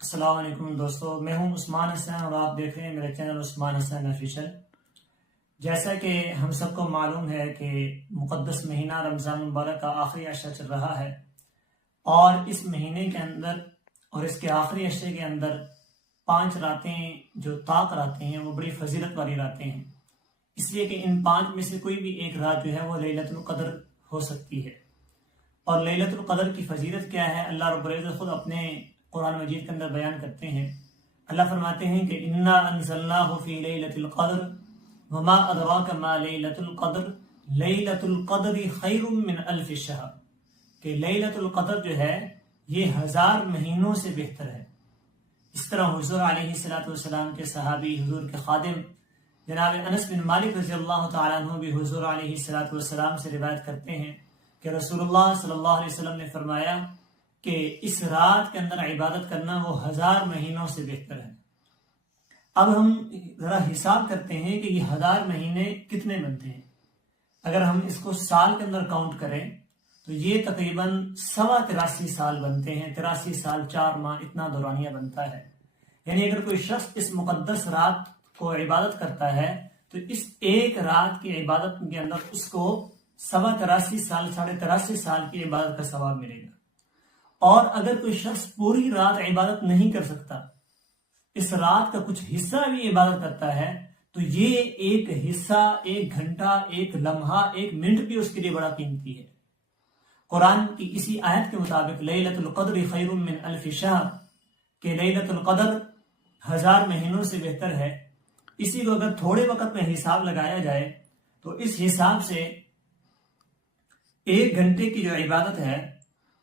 السلام علیکم دوستو، میں ہوں عثمان حسین اور آپ دیکھ رہے ہیں میرے چینل عثمان حسین آفیشل۔ جیسا کہ ہم سب کو معلوم ہے کہ مقدس مہینہ رمضان المبارک کا آخری عشرہ چل رہا ہے، اور اس مہینے کے اندر اور اس کے آخری عشرے کے اندر 5 راتیں جو طاق راتیں ہیں وہ بڑی فضیلت والی راتیں ہیں، اس لیے کہ ان 5 میں سے کوئی بھی ایک رات جو ہے وہ لیلۃ القدر ہو سکتی ہے۔ اور لیلۃ القدر کی فضیلت کیا ہے، اللہ رب العزت خود اپنے قرآن مجید کے اندر بیان کرتے ہیں۔ اللہ فرماتے ہیں کہ انا انزلناہ فی لیلۃ القدر وما ادراک ما لیلۃ القدر لیلۃ القدر خیر من الف شہر، کہ لیلۃ القدر جو ہے یہ 1000 مہینوں سے بہتر ہے۔ اس طرح حضور علیہ السلام کے صحابی، حضور کے خادم جناب انس بن مالک رضی اللہ تعالیٰ عنہ بھی حضور علیہ السلام سے روایت کرتے ہیں کہ رسول اللہ صلی اللہ علیہ وسلم نے فرمایا کہ اس رات کے اندر عبادت کرنا وہ 1000 مہینوں سے بہتر ہے۔ اب ہم ذرا حساب کرتے ہیں کہ یہ 1000 مہینے کتنے بنتے ہیں۔ اگر ہم اس کو سال کے اندر کاؤنٹ کریں تو یہ تقریباً 83 سال بنتے ہیں۔ 83 سال 4 ماہ اتنا دورانیہ بنتا ہے۔ یعنی اگر کوئی شخص اس مقدس رات کو عبادت کرتا ہے تو اس ایک رات کی عبادت کے اندر اس کو 83 سال 83.5 سال کی عبادت کا ثواب ملے گا۔ اور اگر کوئی شخص پوری رات عبادت نہیں کر سکتا، اس رات کا کچھ حصہ بھی عبادت کرتا ہے، تو یہ ایک حصہ، 1 گھنٹہ، 1 لمحہ، 1 منٹ بھی اس کے لیے بڑا قیمتی ہے۔ قرآن کی اسی آیت کے مطابق لیلۃ القدر خیر من الف شہر، کہ لیلۃ القدر 1000 مہینوں سے بہتر ہے۔ اسی کو اگر تھوڑے وقت میں حساب لگایا جائے تو اس حساب سے 1 گھنٹے کی جو عبادت ہے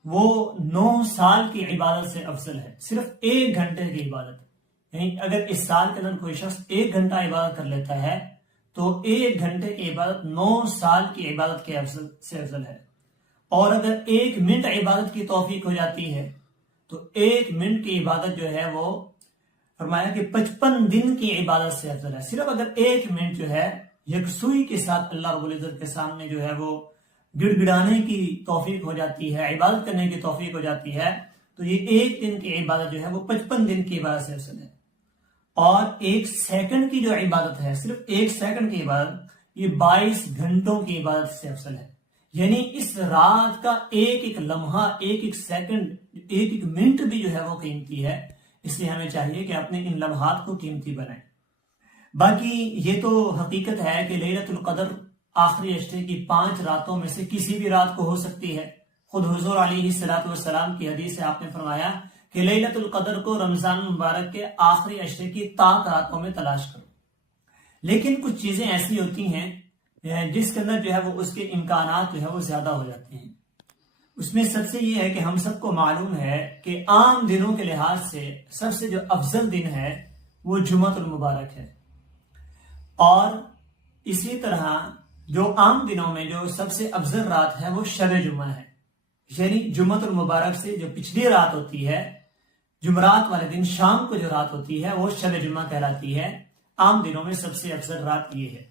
وہ 9 سال کی عبادت سے افضل ہے۔ صرف 1 گھنٹے کی عبادت، یعنی اگر اس سال کے اندر کوئی شخص 1 گھنٹہ عبادت کر لیتا ہے تو 1 گھنٹے کی عبادت 9 سال کی عبادت کے سے افضل ہے۔ اور اگر 1 منٹ عبادت کی توفیق ہو جاتی ہے تو 1 منٹ کی عبادت جو ہے وہ فرمایا کہ 55 دن کی عبادت سے افضل ہے۔ صرف اگر 1 منٹ جو ہے یکسوئی کے ساتھ اللہ رب العزت کے سامنے جو ہے وہ گڑ گڑانے کی توفیق ہو جاتی ہے، عبادت کرنے کی توفیق ہو جاتی ہے، تو یہ 1 دن کی عبادت جو ہے وہ 55 دن کی عبادت سے افضل ہے۔ اور 1 سیکنڈ کی جو عبادت ہے، صرف 1 سیکنڈ کی عبادت، یہ 22 گھنٹوں کی عبادت سے افضل ہے۔ یعنی اس رات کا 1 لمحہ، 1 سیکنڈ، 1 منٹ بھی جو ہے وہ قیمتی ہے، اس لیے ہمیں چاہیے کہ اپنے ان لمحات کو قیمتی بنائیں۔ باقی یہ تو حقیقت ہے کہ لیلۃ القدر آخری عشرے کی 5 راتوں میں سے کسی بھی رات کو ہو سکتی ہے۔ خود حضور علیہ السلام کی حدیث سے آپ نے فرمایا کہ لیلۃ القدر کو رمضان مبارک کے آخری عشرے کی طاق راتوں میں تلاش کرو۔ لیکن کچھ چیزیں ایسی ہوتی ہیں جس کے اندر جو ہے وہ اس کے امکانات جو ہے وہ زیادہ ہو جاتے ہیں۔ اس میں سب سے یہ ہے کہ ہم سب کو معلوم ہے کہ عام دنوں کے لحاظ سے سب سے جو افضل دن ہے وہ جمعۃ المبارک ہے، اور اسی طرح جو عام دنوں میں جو سب سے افضل رات ہے وہ شب جمعہ ہے۔ یعنی جمعۃ المبارک سے جو پچھلی رات ہوتی ہے، جمعرات والے دن شام کو جو رات ہوتی ہے وہ شب جمعہ کہلاتی ہے۔ عام دنوں میں سب سے افضل رات یہ ہے۔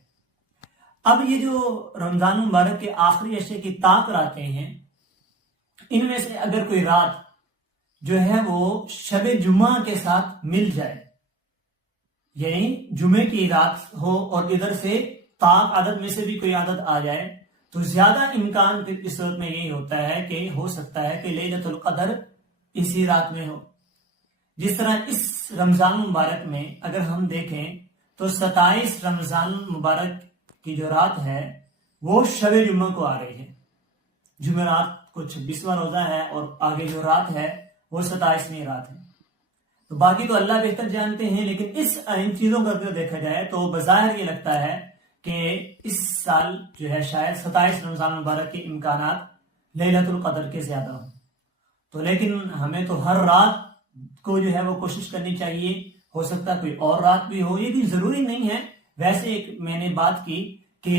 اب یہ جو رمضان مبارک کے آخری عشرے کی طاق راتیں ہیں، ان میں سے اگر کوئی رات جو ہے وہ شب جمعہ کے ساتھ مل جائے، یعنی جمعے کی رات ہو اور ادھر سے طاق عدد میں سے بھی کوئی عدد آ جائے، تو زیادہ امکان پھر اس صورت میں یہی ہوتا ہے کہ ہو سکتا ہے کہ لیلۃ القدر اسی رات میں ہو۔ جس طرح اس رمضان مبارک میں اگر ہم دیکھیں تو 27 رمضان مبارک کی جو رات ہے وہ شب جمعہ کو آ رہی ہے۔ جمعرات کو 26واں روزہ ہے اور آگے جو رات ہے وہ 27ویں رات ہے۔ تو باقی تو اللہ بہتر جانتے ہیں، لیکن ان چیزوں کو اگر دیکھا جائے تو بظاہر یہ لگتا ہے کہ اس سال جو ہے شاید 27 رمضان مبارک کے امکانات لیلۃ القدر کے زیادہ ہوں۔ تو لیکن ہمیں تو ہر رات کو جو ہے وہ کوشش کرنی چاہیے۔ ہو سکتا ہے کوئی اور رات بھی ہو، یہ بھی ضروری نہیں ہے۔ ویسے ایک میں نے بات کی کہ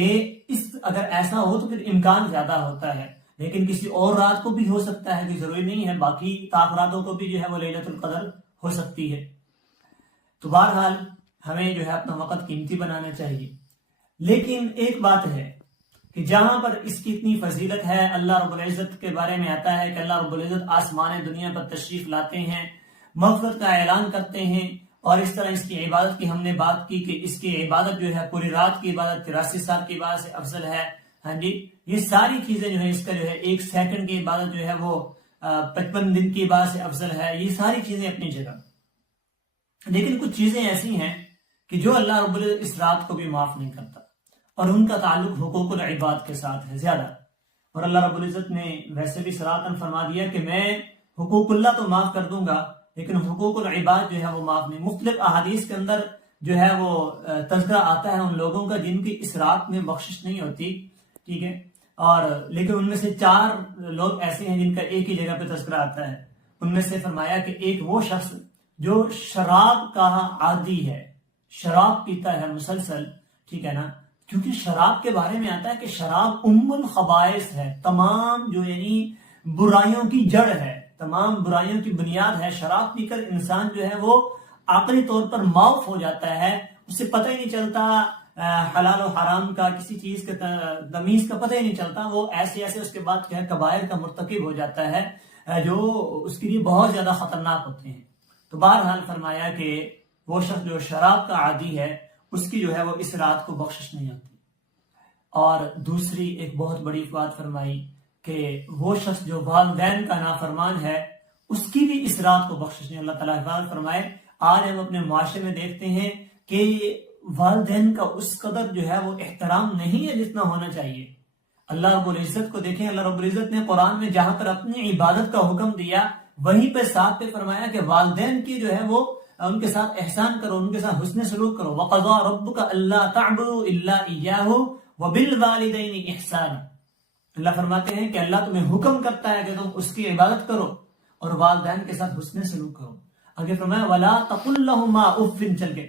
اگر ایسا ہو تو پھر امکان زیادہ ہوتا ہے، لیکن کسی اور رات کو بھی ہو سکتا ہے، کوئی ضروری نہیں ہے۔ باقی طاق راتوں کو بھی جو ہے وہ لیلۃ القدر ہو سکتی ہے۔ تو بہرحال ہمیں جو ہے اپنا وقت قیمتی بنانا چاہیے۔ لیکن ایک بات ہے کہ جہاں پر اس کی اتنی فضیلت ہے، اللہ رب العزت کے بارے میں آتا ہے کہ اللہ رب العزت آسمان دنیا پر تشریف لاتے ہیں، مغفرت کا اعلان کرتے ہیں، اور اس طرح اس کی عبادت کی ہم نے بات کی کہ اس کی عبادت جو ہے پوری رات کی عبادت 83 سال کی عبادت سے افضل ہے. ہاں جی، یہ ساری چیزیں جو ہے اس کا جو ہے 1 سیکنڈ کی عبادت جو ہے وہ 55 دن کی عبادت سے افضل ہے. یہ ساری چیزیں اپنی جگہ، لیکن کچھ چیزیں ایسی ہیں کہ جو اللہ رب العزت اس رات کو بھی معاف نہیں کرتا، اور ان کا تعلق حقوق العباد کے ساتھ ہے زیادہ. اور اللہ رب العزت نے ویسے بھی صراحتاً فرما دیا کہ میں حقوق اللہ تو معاف کر دوں گا، لیکن حقوق العباد جو ہے وہ معاف نہیں. مختلف احادیث کے اندر جو ہے وہ تذکرہ آتا ہے ان لوگوں کا جن کی اس رات میں بخشش نہیں ہوتی، ٹھیک ہے، اور لیکن ان میں سے 4 لوگ ایسے ہیں جن کا ایک ہی جگہ پہ تذکرہ آتا ہے. ان میں سے فرمایا کہ ایک وہ شخص جو شراب کا عادی ہے، شراب پیتا ہے مسلسل، ٹھیک ہے نا، کیونکہ شراب کے بارے میں آتا ہے کہ شراب ام الخبائث ہے، تمام جو یعنی برائیوں کی جڑ ہے، تمام برائیوں کی بنیاد ہے. شراب پی کر انسان جو ہے وہ عقلی طور پر معاف ہو جاتا ہے، اسے پتہ ہی نہیں چلتا حلال و حرام کا، کسی چیز کا تمیز کا پتہ ہی نہیں چلتا. وہ ایسے اس کے بعد جو ہے کبائر کا مرتکب ہو جاتا ہے جو اس کے لیے بہت زیادہ خطرناک ہوتے ہیں. تو بہرحال فرمایا کہ وہ شخص جو شراب کا عادی ہے اس کی جو ہے وہ اس رات کو بخشش نہیں ہوتی. اور دوسری ایک بہت بڑی بات فرمائی کہ وہ شخص جو والدین کا نافرمان ہے اس کی بھی اس رات کو بخشش نہیں. اللہ تعالیٰ حفاظت فرمائے. آج ہم اپنے معاشرے میں دیکھتے ہیں کہ والدین کا اس قدر جو ہے وہ احترام نہیں ہے جتنا ہونا چاہیے. اللہ رب العزت کو دیکھیں، اللہ رب العزت نے قرآن میں جہاں پر اپنی عبادت کا حکم دیا وہیں پہ ساتھ پہ فرمایا کہ والدین کی جو ہے وہ ان کے ساتھ احسان کرو، ان کے ساتھ حسن سلوک کرو. وَقَضَىٰ رَبُّكَ أَلَّا تَعْبُدُوا إِلَّا إِيَّاهُ وَبِالْوَالِدَيْنِ إِحْسَانًا. اللہ فرماتے ہیں کہ اللہ تمہیں حکم کرتا ہے کہ تم اس کی عبادت کرو اور والدین کے ساتھ حسن سلوک کرو. آگے فرمایا وَلَا تَقُلْ لَهُمَا أُفٍّ، چل کے،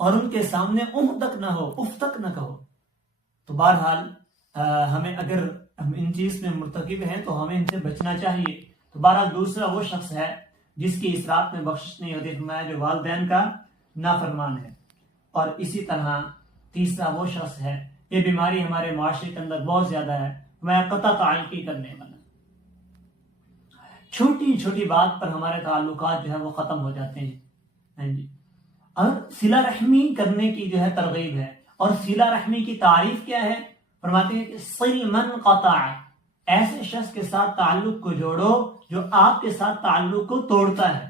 اور ان کے سامنے تک نہ ہو، اف تک نہ کہو. تو بہرحال ہمیں اگر ہم ان چیز میں مرتکب ہیں تو ہمیں ان سے بچنا چاہیے. تو بہرحال دوسرا وہ شخص ہے جس کی اس رات میں بخشش نہیں ہوتی، فرمایا جو والدین کا نافرمان ہے. اور اسی طرح تیسرا وہ شخص ہے، یہ بیماری ہمارے معاشرے کے اندر بہت زیادہ ہے، فرمایا قطع تعلقی کرنے والا. چھوٹی چھوٹی بات پر ہمارے تعلقات جو ہے وہ ختم ہو جاتے ہیں جی. اور صلہ رحمی کرنے کی جو ہے ترغیب ہے. اور صلہ رحمی کی تعریف کیا ہے؟ فرماتے ہیں کہ صل من قطع، ایسے شخص کے ساتھ تعلق کو جوڑو جو آپ کے ساتھ تعلق کو توڑتا ہے.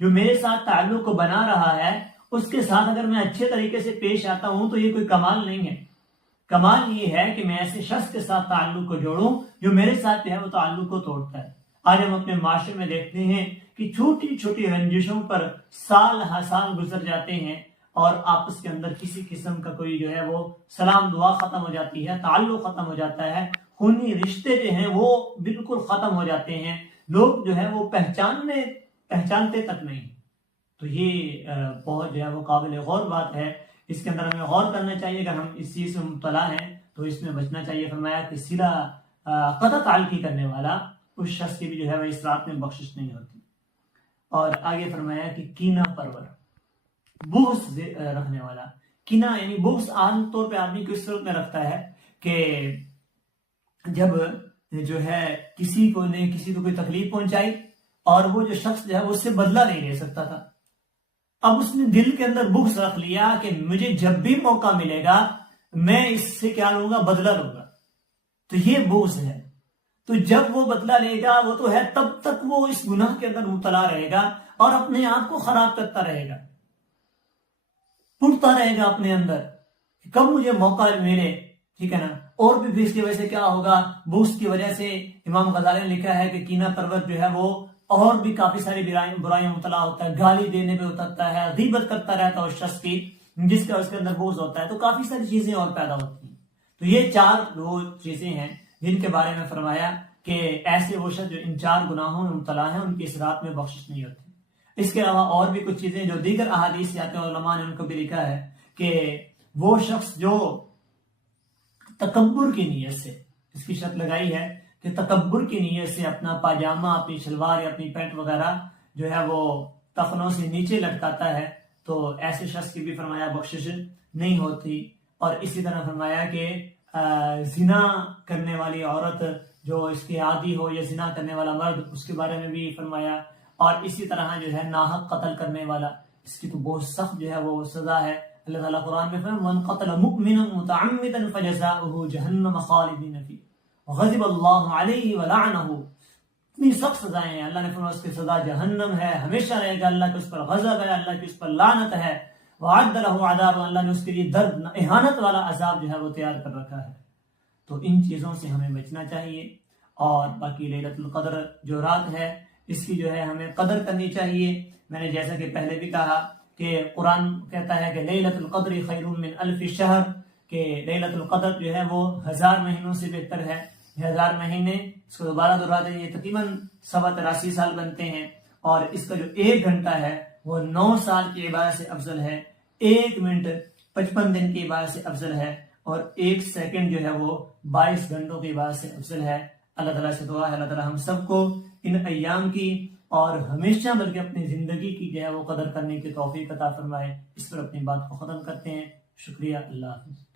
جو میرے ساتھ تعلق کو بنا رہا ہے اس کے ساتھ اگر میں اچھے طریقے سے پیش آتا ہوں تو یہ کوئی کمال نہیں ہے. کمال یہ ہے کہ میں ایسے شخص کے ساتھ تعلق کو جوڑوں جو میرے ساتھ جو ہے وہ تعلق کو توڑتا ہے. آج ہم اپنے معاشرے میں دیکھتے ہیں کہ چھوٹی چھوٹی رنجشوں پر سال ہر سال گزر جاتے ہیں اور آپس کے اندر کسی قسم کا کوئی جو ہے وہ سلام دعا ختم ہو جاتی ہے، تعلق ختم ہو جاتا ہے، خونی رشتے جو ہیں وہ بالکل ختم ہو جاتے ہیں. لوگ جو ہے وہ پہچانتے تک نہیں. تو یہ بہت جو ہے وہ قابل غور بات ہے. اس کے اندر ہمیں غور کرنا چاہیے. اگر ہم اس چیز میں مبتلا ہیں تو اس میں بچنا چاہیے. فرمایا کہ صلہ قطع تعلقی کرنے والا اس شخص کی بھی جو ہے وہ اس رات میں بخشش نہیں ہوتی. اور آگے فرمایا کہ کینہ پرور، بغض رکھنے والا. کینہ یعنی بغض عام طور پہ آدمی کو اس صورت میں رکھتا ہے کہ جب جو ہے کسی کو کوئی تکلیف پہنچائی اور وہ جو شخص جو ہے وہ اس سے بدلہ نہیں لے سکتا تھا، اب اس نے دل کے اندر بغض رکھ لیا کہ مجھے جب بھی موقع ملے گا میں اس سے کیا لوں گا؟ بدلہ لوں گا. تو یہ بغض ہے. تو جب وہ بدلہ لے گا وہ تو ہے، تب تک وہ اس گناہ کے اندر مبتلا رہے گا اور اپنے آپ کو خراب کرتا رہے گا، پڑتا رہے گا اپنے اندر کب مجھے موقع ملے، ٹھیک ہے نا. اور بھی اس کی وجہ سے کیا ہوگا؟ بغض کی وجہ سے امام غزالی نے لکھا ہے کہ کینہ پرور جو ہے وہ اور بھی کافی ساری برائیوں مبتلا ہوتا ہے، گالی دینے پہ اترتا ہے، غیبت کرتا رہتا ہے اس شخص کی جس کا اس کے اندر بغض ہوتا ہے. تو کافی ساری چیزیں اور پیدا ہوتی ہیں. تو یہ 4 وہ چیزیں ہیں جن کے بارے میں فرمایا کہ ایسے وہ شخص جو ان 4 گناہوں میں مبتلا ہیں ان کی اس رات میں بخشش نہیں ہوتی. اس کے علاوہ اور بھی کچھ چیزیں جو دیگر احادیث سے آتے ہیں، علماء نے ان کو بھی لکھا ہے کہ وہ شخص جو تکبر کی نیت سے، اس کی شرط لگائی ہے کہ تکبر کی نیت سے اپنا پاجامہ، اپنی شلوار یا اپنی پینٹ وغیرہ جو ہے وہ ٹخنوں سے نیچے لٹکاتا ہے تو ایسے شخص کی بھی فرمایا بخشش نہیں ہوتی. اور اسی طرح فرمایا کہ زنا کرنے والی عورت جو اس کی عادی ہو یا زنا کرنے والا مرد، اس کے بارے میں بھی فرمایا. اور اسی طرح جو ہے ناحق قتل کرنے والا، اس کی تو بہت سخت جو ہے وہ سزا ہے۔ اللہ تعالیٰ قرآن میں فرمایا من قتل مؤمنا متعمدا فجزاؤه جہنم خالدین فیہ غضب اللہ علیہ ولعنہ، اتنی سخت سزائیں ہیں۔ اللہ نے فرمایا اس کی سزا جہنم ہے، ہمیشہ رہے گا، اللہ کے اس پر غضب ہے، اللہ کی اس پر لعنت ہے، وعد لہ عذاب، اللہ نے اس کے لیے درد اہانت والا عذاب جو ہے وہ تیار کر رکھا ہے۔ تو ان چیزوں سے ہمیں بچنا چاہیے، اور باقی لیلۃ القدر جو رات ہے اس کی جو ہے ہمیں قدر کرنی چاہیے۔ میں نے جیسا کہ پہلے بھی کہا کہ قرآن کہتا ہے کہ لیلۃ القدر خیر من الف شہر، کہ لیلۃ القدر جو ہے وہ 1000 مہینوں سے بہتر ہے۔ 1000 مہینے اس کو دوبارہ دہرا دیں، یہ تقریباً 83 سال بنتے ہیں، اور اس کا جو 1 گھنٹہ ہے وہ 9 سال کی عبادت سے افضل ہے، 1 منٹ 55 دن کی عبادت سے افضل ہے، اور 1 سیکنڈ جو ہے وہ 22 گھنٹوں کی عبادت سے افضل ہے۔ اللہ تعالیٰ سے دعا ہے اللہ تعالیٰ ہم سب کو ان ایام کی اور ہمیشہ بلکہ اپنی زندگی کی جو ہے وہ قدر کرنے کی توفیق عطا فرمائے۔ اس پر اپنی بات کو ختم کرتے ہیں۔ شکریہ، اللہ حافظ۔